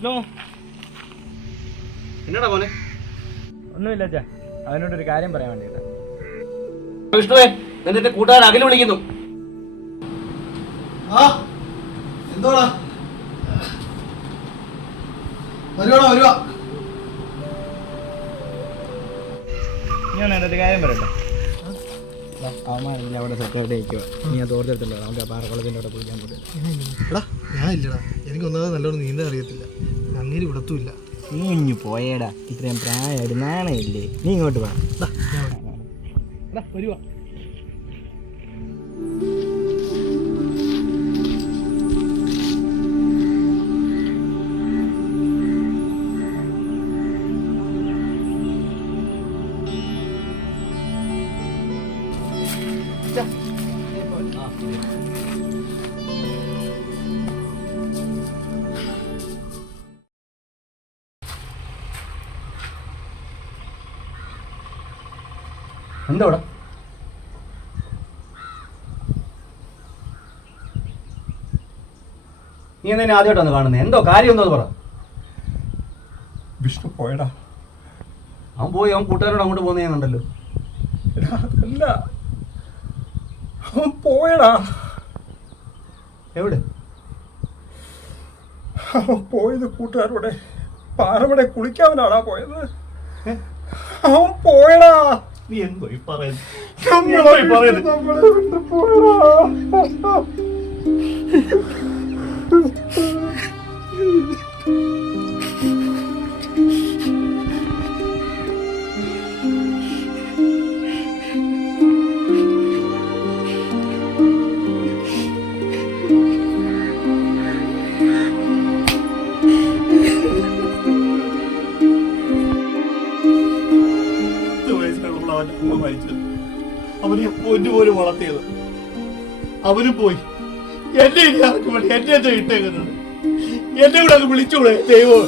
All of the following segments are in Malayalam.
വിഷ്ണു, എന്നടാ മോനെ? ഒന്നുമില്ല അച്ഛാ, അവനോടൊരു കാര്യം പറയാൻ വേണ്ടിയിട്ടാ. വിഷ്ണുവേ, എന്റെ കൂട്ടുകാരൻ അഖിൽ വിളിക്കുന്നു. എന്തോടാ? വരുവാ. ഞാൻ എന്നൊരു കാര്യം പറയട്ടെ. അവന്മാരെല്ലാം അവിടെ സെറ്റായിട്ട് ഇരിക്കുക. നീ ആ തോർത്തെടുത്തല്ലോ, നമുക്ക് ആ പാറക്കുളത്തിൻ്റെ അവിടെ കുളിക്കാൻ പറ്റും. എടാ ഞാൻ ഇല്ലടാ, എനിക്കൊന്നാമത് നല്ലോണം നീന്താൻ അറിയത്തില്ല. അങ്ങനെ ഇവിടത്തുമില്ല. നീ ഇഞ്ഞു പോയേടാ, ഇത്രയും പ്രായമായിട്ട് നാണയില്ലേ? നീ ഇങ്ങോട്ട് വാ. വരുവാ. എന്തോടാ? നീ എന്നെ ആദ്യമായിട്ടാണ് കാണുന്നത്. എന്തോ കാര്യം എന്തോ പറ. വിഷ്ണു പോയടാ. അവൻ പോയി, അവൻ കൂട്ടുകാരോട് അങ്ങോട്ട് പോകുന്ന ഞാൻ കണ്ടല്ലോ. അല്ല, അവൻ പോയടാ. എവിടെ? അവൻ പോയത് കൂട്ടുകാരോടെ പാറവിടെ കുളിക്കാവനാടാ പോയത്. അവൻ പോയടാ. നീ എന്തോ ഈ പറയുന്നത്? അവനെ പൊന്നുപോലും വളർത്തിയത് അവനും പോയി. എന്നെ ഇനി ആർക്കും വേണ്ടി എന്നെ എന്താ ഇട്ടേക്കുന്നത്? എന്നെ കൂടെ അങ്ങ് വിളിച്ചൂടെ ദൈവം?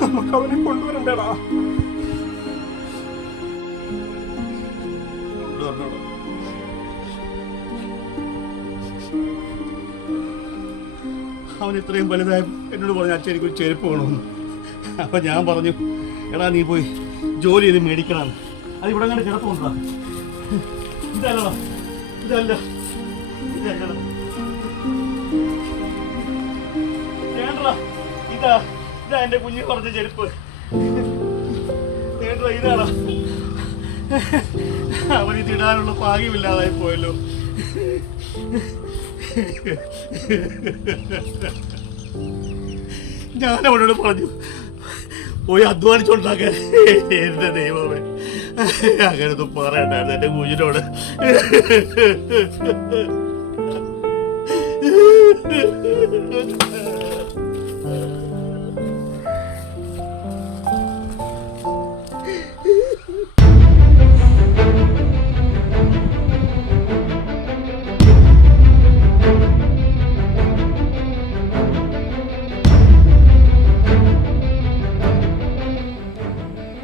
നമുക്ക് അവനെ കൊണ്ടുവരണ്ടേടാ. അവൻ ഇത്രയും വലുതായ എന്നോട് പറഞ്ഞു, അച്ഛൻ എനിക്കൊരു ചെരുപ്പ് വേണമെന്ന്. അപ്പൊ ഞാൻ പറഞ്ഞു, എടാ നീ പോയി ജോലി ചെയ്ത് മേടിക്കണം. അത് ഇവിടെ അങ്ങനെ കിടപ്പുണ്ടാ. ഇതല്ലടാ, ഇതല്ലടാ, ഇതാ എന്റെ കുഞ്ഞു പറഞ്ഞ ചെരുപ്പ്. ഇതാടാ. അവനിത് ഇടാനുള്ള ഭാഗ്യമില്ലാതായി പോയല്ലോ. ഞാൻ അവനോട് പറഞ്ഞു, പോയി അധ്വാനിച്ചുണ്ടാക്കാൻ. എന്റെ ദൈവമേ, അങ്ങനൊന്നും പറയണ്ടായിരുന്നു എന്റെ കുഞ്ഞിനോട്.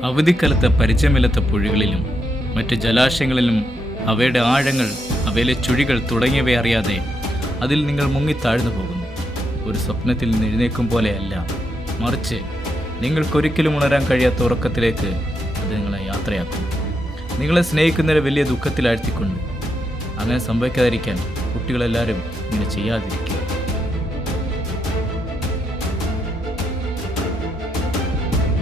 അവധിക്കാലത്ത് പരിചയമില്ലാത്ത പുഴകളിലും മറ്റ് ജലാശയങ്ങളിലും അവയുടെ ആഴങ്ങൾ, അവയിലെ ചുഴികൾ തുടങ്ങിയവയെ അറിയാതെ അതിൽ നിങ്ങൾ മുങ്ങിത്താഴ്ന്നു പോകുന്നു. ഒരു സ്വപ്നത്തിൽ നിന്ന് എഴുന്നേക്കും പോലെയല്ല, മറിച്ച് നിങ്ങൾക്കൊരിക്കലും ഉണരാൻ കഴിയാത്ത ഉറക്കത്തിലേക്ക് അത് നിങ്ങളെ യാത്രയാക്കും. നിങ്ങളെ സ്നേഹിക്കുന്നവരെ വലിയ ദുഃഖത്തിലാഴ്ത്തിക്കൊണ്ട്. അങ്ങനെ സംഭവിക്കാതിരിക്കാൻ കുട്ടികളെല്ലാവരും ഇങ്ങനെ ചെയ്യാതിരിക്കുക.